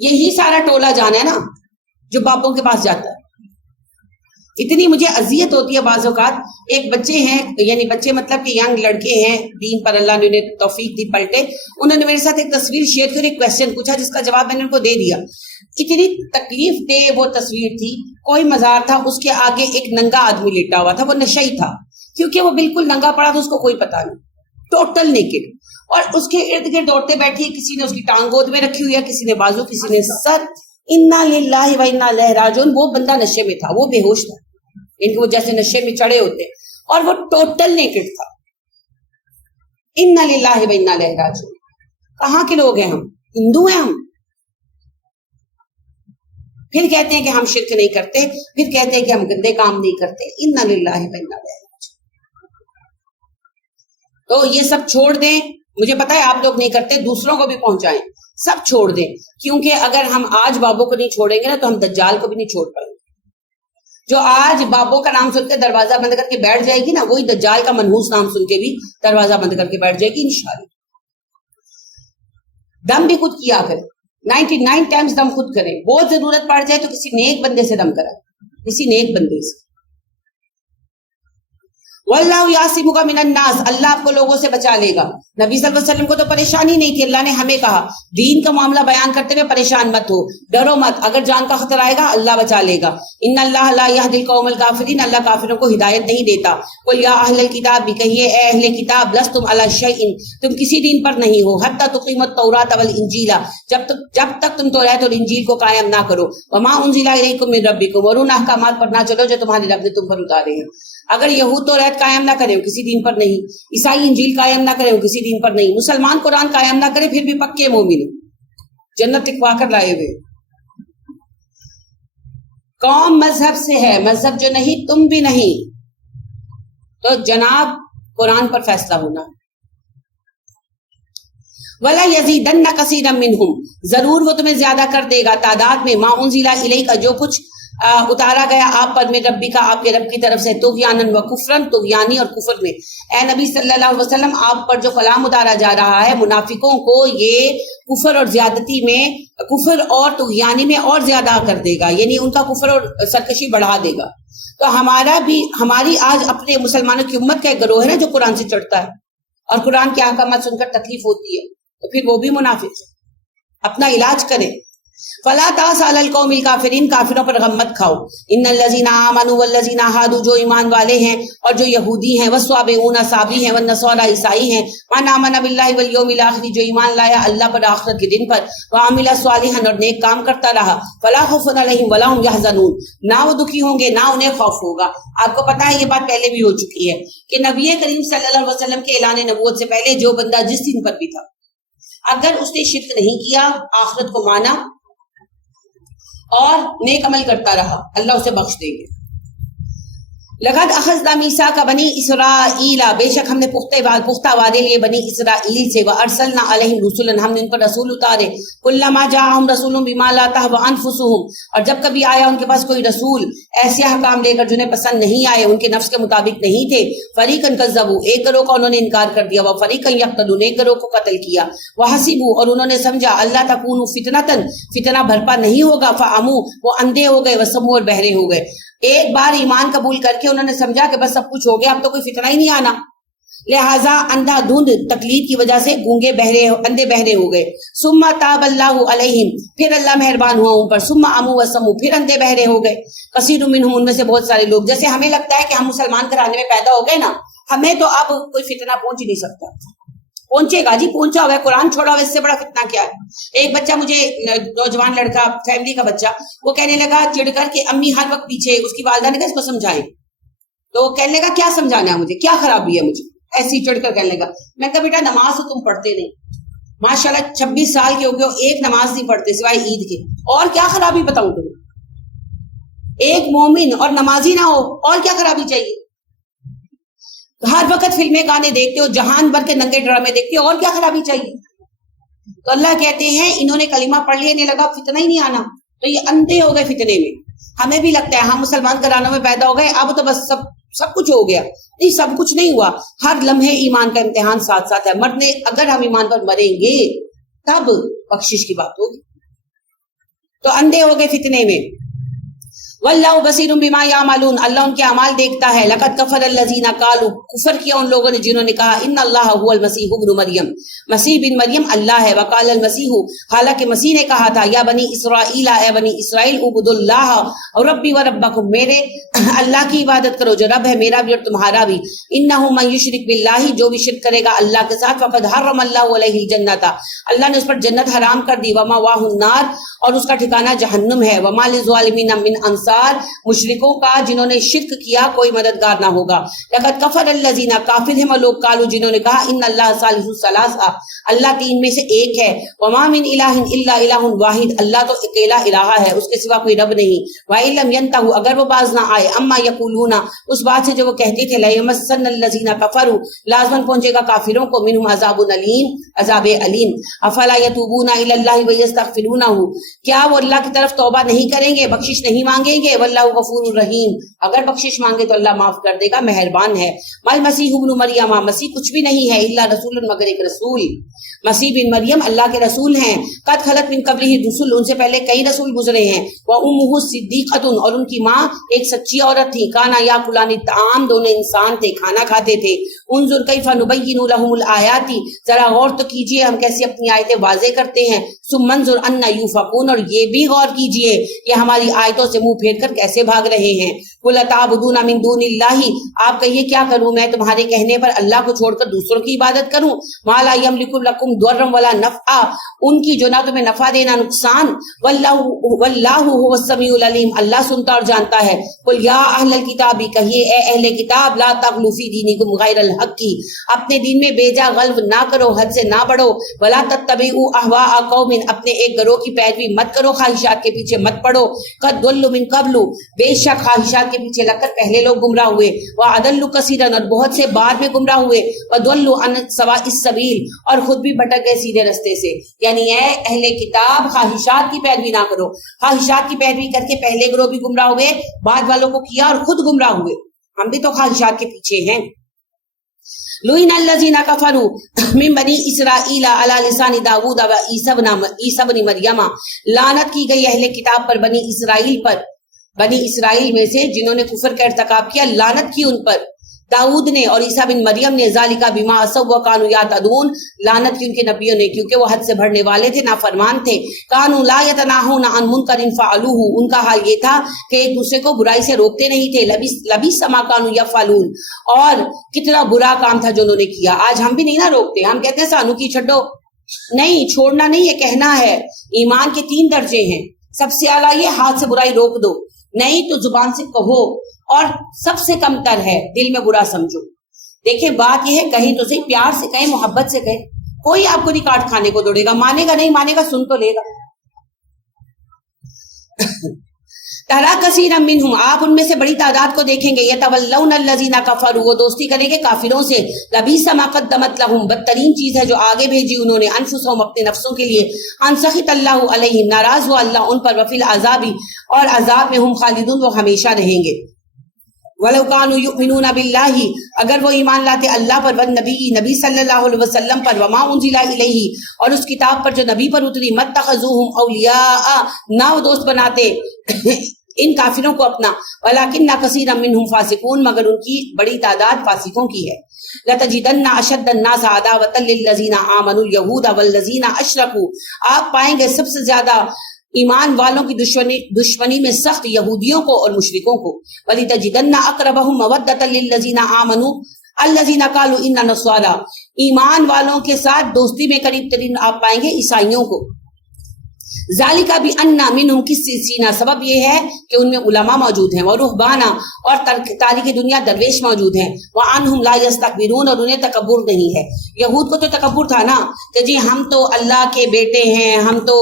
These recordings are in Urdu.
یہی سارا ٹولہ جانا ہے نا جو باپوں کے پاس جاتا ہے. اتنی مجھے اذیت ہوتی ہے بعض اوقات. ایک بچے ہیں, یعنی بچے مطلب کہ ینگ لڑکے ہیں, دین پر اللہ نے انہیں توفیق دی, پلٹے, انہوں نے میرے ساتھ ایک تصویر شیئر کر ایک کویسچن پوچھا جس کا جواب میں نے ان کو دے دیا. اتنی تکلیف دہ وہ تصویر تھی. کوئی مزار تھا, اس کے آگے ایک ننگا آدمی لیٹا ہوا تھا, وہ نشئی تھا کیونکہ وہ بالکل ننگا پڑا تھا, اس کو کوئی پتا نہیں, ٹوٹل نیکڈ, اور اس کے ارد گرد عورتیں بیٹھی, کسی نے اس کی ٹانگ گود میں رکھی ہوئی ہے, کسی نے بازو, کسی نے سر. انا للہ و انا الیہ راجعون. وہ بندہ نشے میں تھا, وہ بے ہوش تھا, ان کو جیسے نشے میں چڑھے ہوتے, اور وہ ٹوٹل نیکڈ تھا. انا للہ و انا الیہ راجعون. کہاں کے لوگ ہیں ہم؟ ہندو ہیں ہم؟ پھر کہتے ہیں کہ ہم شرک نہیں کرتے, پھر کہتے ہیں کہ ہم گندے کام نہیں کرتے. انا للہ و انا الیہ راجعون. تو یہ سب چھوڑ دیں. مجھے پتا ہے آپ لوگ نہیں کرتے, دوسروں کو بھی پہنچائیں, سب چھوڑ دیں. کیونکہ اگر ہم آج بابوں کو نہیں چھوڑیں گے نا تو ہم دجال کو بھی نہیں چھوڑ پائیں گے. جو آج بابوں کا نام سن کے دروازہ بند کر کے بیٹھ جائے گی نا, وہی دجال کا منحوس نام سن کے بھی دروازہ بند کر کے بیٹھ جائے گی انشاءاللہ. دم بھی خود کیا کریں, 99 ٹائمز دم خود کریں. بہت ضرورت پڑ جائے تو کسی نیک بندے سے دم کرائیں, کسی نیک بندے سے. واللہ یعصمک من الناس. اللہ آپ کو لوگوں سے بچا لے گا. نبی صلی اللہ علیہ وسلم کو تو پریشانی نہیں تھی, اللہ نے ہمیں کہا دین کا معاملہ بیان کرتے ہوئے پریشان مت ہو, ڈرو مت, اگر جان کا خطرہ آئے گا اللہ بچا لے گا. ان اللہ لا یہدی القوم الکافرین. اللہ کافروں کو ہدایت نہیں دیتا. قل یا اہل الکتاب, بھی کہیے اے اہل کتاب, لستم علی شیء, تم کسی دین پر نہیں ہو, حتی تقیموا التوراۃ والانجیل, جب تک تم توراۃ اور انجیل کو قائم نہ کرو, وما انزل الیکم من ربکم, اور ان احکامات پر نہ چلو جو تمہارے رب نے تم پر اتارے ہیں. اگر یہود توراۃ قائم نہ کرے کسی دین پر نہیں, عیسائی انجیل قائم نہ کرے کسی دین پر نہیں, مسلمان قرآن قائم نہ کرے, پھر بھی پکے مومن, جنت لکھوا کر لائے ہوئے. قوم مذہب سے ہے, مذہب جو نہیں تم بھی نہیں, تو جناب قرآن پر فیصلہ ہونا. وَلَا يَزِيدَنَّ كَثِيرًا مِّنْهُمْ, ضرور وہ تمہیں زیادہ کر دے گا تعداد میں, مَا أُنزِلَ إِلَيْكَ, جو کچھ اتارا گیا آپ پر میں ربی کا, آپ کے رب کی طرف سے, طغیاناً و کفرن, طغیانی اور کفر میں. اے نبی صلی اللہ علیہ وسلم, آپ پر جو کلام اتارا جا رہا ہے, منافقوں کو یہ کفر اور زیادتی میں, کفر اور طغیانی میں اور زیادہ کر دے گا, یعنی ان کا کفر اور سرکشی بڑھا دے گا. تو ہماری آج اپنے مسلمانوں کی امت کا ایک گروہ ہے نا جو قرآن سے چڑھتا ہے اور قرآن کے احکامات سن کر تکلیف ہوتی ہے, تو پھر وہ بھی منافق ہے. اپنا علاج کریں. فلا تاس علی القوم الکافرین, کافروں پر غم مت کھاؤ. ان الذین آمنوا والذین ہادوا, جو ایمان والے ہیں اور جو یہودی ہیں, والصابئون, صابی ہیں, والنصارى, عیسائی ہیں, من آمن باللہ والیوم الآخر, جو ایمان لایا اللہ پر, آخرت کے دن پر, وعمل صالحا, اور نیک کام کرتا رہا, فلا خوف علیہم ولا هم یحزنون, نہ وہ دکھی ہوں گے نہ انہیں خوف ہوگا. آپ کو پتا ہے یہ بات پہلے بھی ہو چکی ہے کہ نبی کریم صلی اللہ علیہ وسلم کے اعلان نبوت سے پہلے جو بندہ جس دن پر بھی تھا, اگر اس نے شرک نہیں کیا, آخرت کو مانا اور نیک عمل کرتا رہا, اللہ اسے بخش دے گے. لقد اخذنا میثاق بنی اسرائیل, بے شک ہم نے پختہ وعدے لیے بنی اسرائیل سے, وارسلنا علیہم رسلا, ہم نے ان پر رسول اتارے, کلما جاءہم رسول بما لا تہوی انفسہم, اور جب کبھی آیا ان کے پاس کوئی رسول ایسے احکام لے کر جنہیں پسند نہیں آئے, ان کے نفس کے مطابق نہیں تھے, فریقا کذبوا, ایک گروہ کا انہوں نے انکار کر دیا, وفریقا یقتلون, ایک گروہ کو قتل کیا, وحسبوا, اور انہوں نے سمجھا, اللہ تکون فتنۃ, فتنہ بھرپا نہیں ہوگا, فعموا, وہ اندھے ہو گئے, وسمعوا, اور بہرے ہو گئے. ایک بار ایمان قبول کر کے انہوں نے سمجھا کہ بس سب کچھ ہو گیا, اب تو کوئی فتنہ ہی نہیں آنا, لہٰذا اندھا دھند تکلیف کی وجہ سے گونگے اندھے بہرے ہو گئے. ثم تاب اللہ علیہم, پھر اللہ مہربان ہوا ان پر, ثم عموا وصموا, پھر اندھے بہرے ہو گئے. کثیر منہم, ان میں سے بہت سارے لوگ, جیسے ہمیں لگتا ہے کہ ہم مسلمان گھرانے میں پیدا ہو گئے نا, ہمیں تو اب کوئی فتنہ پہنچ ہی نہیں سکتا. پہنچے گا جی, پہنچا ہوا ہے, قرآن چھوڑا ہوا, اس سے بڑا فتنہ کیا ہے. ایک بچہ مجھے, نوجوان لڑکا, فیملی کا بچہ, وہ کہنے لگا چڑھ کر کہ امی ہر وقت پیچھے, اس کی والدہ نے کہا اس کو سمجھائیں, تو کہنے لگا کیا سمجھانا ہے مجھے, کیا خرابی ہے مجھے, ایسی چڑھ کر کہنے لگا. میں کہا بیٹا نماز تو تم پڑھتے نہیں, ماشاءاللہ 26 سال کے ہو گئے ہو, ایک نماز نہیں پڑھتے سوائے عید کے, اور کیا خرابی بتاؤں تمہیں, ایک مومن اور نمازی نہ ہو, اور کیا خرابی چاہیے. ہر وقت فلمیں گانے دیکھتے ہو, جہان بھر کے ننگے ڈرامے دیکھتے ہو, اور کیا خرابی چاہیے. تو اللہ کہتے ہیں انہوں نے کلمہ پڑھ لیا, انہیں لگا فتنہ ہی نہیں آنا, تو یہ اندھے ہو گئے فتنے میں. ہمیں بھی لگتا ہے ہم مسلمان گھرانوں میں پیدا ہو گئے, اب تو بس سب کچھ ہو گیا. نہیں, سب کچھ نہیں ہوا. ہر لمحے ایمان کا امتحان ساتھ ساتھ ہے. مرنے اگر ہم ایمان پر مریں گے تب بخشش کی بات ہوگی. تو اندھے ہو گئے فتنے میں. واللہ بصیر بما یعملون، اللہ ان کے اعمال دیکھتا ہے. لقد کفر الذین قالوا، کفر کیا ان لوگوں نے جنہوں نے کہا ان اللہ هو المسیح ابن مریم، مسیح بن مریم اللہ ہے. وقال المسیح، حالانکہ مسیح نے کہا تھا یا بنی اسرائیل، اے بنی اسرائیل، اعبدوا اللہ ربی و ربکم، میرے اللہ کی عبادت کرو جو رب ہے میرا بھی اور تمہارا بھی. انہ من یشرک باللہ، جو بھی شرک کرے گا اللہ کے ساتھ، فقد حرم اللہ علیہ الجنۃ، اللہ نے اس پر جنت حرام کر دی. ومأواہ النار، اور اس کا ٹھکانہ جہنم ہے. وما للظالمین من انصار، مشرکوں کا جنہوں نے شرک کیا کوئی مددگار نہ ہوگا. لقد کفر الذین، کافر ہیں وہ لوگ، قالوا جنہوں نے کہا ان اللہ ثالث ثلاثہ، اللہ تین میں سے ایک ہے. وما من الہ الا الہ واحد، اللہ تو اکیلا الہ ہے، اس کے سوا کوئی رب نہیں. وَإِن لَّمْ يَنْتَهُوا، اگر وہ باز نہ آئے، اما یقولون، اس بات سے جو وہ کہتے تھے، لَيَمَسَّنَّ الَّذِينَ كَفَرُوا، لازماً پہنچے گا کافروں کو، منہم عذاب علیم، عذاب علیم. افلا یتوبون الی اللہ ویستغفرونہ، کیا وہ اللہ کی طرف توبہ نہیں کریں گے، بخشش نہیں مانگیں گے. واللہ غفور الرحیم، اگر بخشش مانگے تو اللہ معاف کر دے گا، مہربان ہے. مل مسیح ابن مریم، مسیح کچھ بھی نہیں ہے، الا رسول، مگر ایک رسول. مسیح بن مریم اللہ کے رسول ہیں. قد خلت من قبلہ الرسل، ان سے پہلے کئی رسول گزرے ہیں. وامہ صدیقۃ، اور ان کی ماں ایک سچی عورت تھی. کانا یاکلان الطعام، دونوں انسان تھے، کھانا کھاتے تھے. انظر کیف نبین لهم الآیات، ذرا غور تو کیجئے ہم کیسے اپنی آیتیں واضح کرتے ہیں. ثم انظر ان یوفقون، اور یہ بھی غور کیجئے کہ ہماری آیتوں سے منہ پھیر کر کیسے بھاگ رہے ہیں. قل اتعبدون من دون اللہ، آپ کہیے کیا کروں میں تمہارے کہنے پر اللہ کو چھوڑ کر دوسروں کی عبادت کروں. ما لا یملک لکم ضرا ولا نفعا، ان کی جو نہ تمہیں نفع دینا نقصان. واللہ هو السمیع العلیم، اللہ سنتا اور جانتا ہے. قل یا اہل الکتاب، کہیے اے اہل کتاب، لا تغلوا فی دینکم غیر الحق، اپنے دین میں بیجا غلو نہ کرو، حد سے نہ بڑھو. ولا تتبعوا اہواء قوم، اپنے ایک گروہ کی پیروی مت کرو، خواہشات کے پیچھے مت پڑو. قد ضلوا من قبل، بے شک خواہشات کے پیچھے لگ کر پہلے لوگ گمراہ ہوئے. وَأَضَلُّوا كَثِيرًا، اور بہت سے بعد میں گمراہ ہوئے. وَضَلُّوا عَنْ سَوَاءِ السَّبِيلِ، اور خود بھی بھٹک گئے سیدھے رستے سے. یعنی اے اہل کتاب، خواہشات کی پیروی نہ کرو. خواہشات کی پیروی کر کے پہلے گروہ بھی گمراہ ہوئے، بعد والوں کو کیا اور خود گمراہ ہوئے. ہم بھی تو خواہشات کے پیچھے ہیں. لُعِنَ الَّذِينَ كَفَرُوا مِن بَنِي إِسْرَائِيلَ عَلَى لِسَانِ داؤد وعیسی بن مریم، لعنت کی گئی اہل کتاب پر، بنی اسرائیل پر، بنی اسرائیل میں سے جنہوں نے کفر کا ارتکاب کیا، لعنت کی ان پر. داؤد نے اور عیسیٰ بن مریم نے. ذالک بما عصوا وکانوا یعتدون، لعنت کی ان کے نبیوں نے کیونکہ وہ حد سے بڑھنے والے تھے، نافرمان تھے. کانوا لا یتناہون عن منکر فعلوہ، ان کا حال یہ تھا کہ ایک دوسرے کو برائی سے روکتے نہیں تھے. لبئس ما کانوا یفعلون، اور کتنا برا کام تھا جو انہوں نے کیا. آج ہم بھی نہیں نہ روکتے، ہم کہتے ہیں سانو کی چھڈو، نہیں چھوڑنا نہیں، یہ کہنا ہے. ایمان کے 3 درجے ہیں، سب سے اعلیٰ یہ ہاتھ سے برائی روک دو، نہیں تو زبان سے کہو، اور سب سے کم تر ہے دل میں برا سمجھو. دیکھیں بات یہ ہے، کہیں تو صحیح، پیار سے کہیں، محبت سے کہیں. کوئی آپ کو نہیں کاٹ کھانے کو دوڑے گا، مانے گا نہیں مانے گا، سن تو لے گا. ترا کثیرا منہم، آپ ان میں سے بڑی تعداد کو دیکھیں گے. یتولون الذین کفروا، وہ دوستی کریں گے کافروں سے. لبئس ما قدمت لہم، بدترین چیز ہے جو آگے بھیجی انہوں نے، انفسہم، اپنے نفسوں کے لیے. ان سخط اللہ علیہم، ناراض ہوا اللہ ان پر. وفی العذاب، اور عذاب میں ہم خالدون، وہ ہمیشہ رہیں گے. وَلَوْ كَانُوا يُؤْمِنُونَ بِاللَّهِ، اگر وہ ایمان لاتے اللہ پر، والنبی، نبی صلی اللہ علیہ وسلم پر، وما انزل الیہ، اور اس کتاب پر جو نبی پر اتری. مَتَّخَذُوهُمْ أَوْلِيَاءَ، نہ وہ دوست بناتے ان کافروں کو اپنا. وَلَكِنَّ كَثِيرًا مِّنْهُمْ فَاسِقُونَ، مگر ان کی بڑی تعداد فاسقوں کی ہے. لَتَجِدَنَّ أَشَدَّ النَّاسِ عَدَاوَةً لِلَّذِينَ آمَنُوا الْيَهُودَ وَالَّذِينَ أَشْرَكُوا، آپ پائیں گے سب سے زیادہ ایمان والوں کی دشمنی میں سخت یہودیوں کو اور مشرکوں کو. وَلِتَجِدَنَّ أَقْرَبَهُمْ مَوَدَّةً لِلَّذِينَ آمَنُوا الَّذِينَ قَالُوا إِنَّا نَصَارَىٰ، ایمان والوں کے ساتھ دوستی میں قریب ترین آپ پائیں گے عیسائیوں کو. ذالک بِأَنَّ مِنْهُمْ قِسِّسِينَ، سبب یہ ہے کہ ان میں علماء موجود ہیں. ورہبانا، اور تاریخ دنیا درویش موجود ہیں. وعنہم لا یستکبرون، اور انہیں تکبر نہیں ہے. یہود کو تو تکبر تھا نا کہ جی ہم تو اللہ کے بیٹے ہیں، ہم تو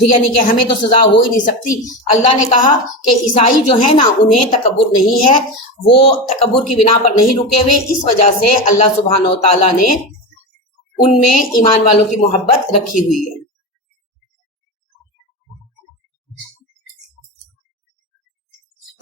یعنی کہ ہمیں تو سزا ہو ہی نہیں سکتی. اللہ نے کہا کہ عیسائی جو ہے نا انہیں تکبر نہیں ہے، وہ تکبر کی بنا پر نہیں رکے ہوئے. اس وجہ سے اللہ سبحانہ و تعالیٰ نے ان میں ایمان والوں کی محبت رکھی ہوئی ہے.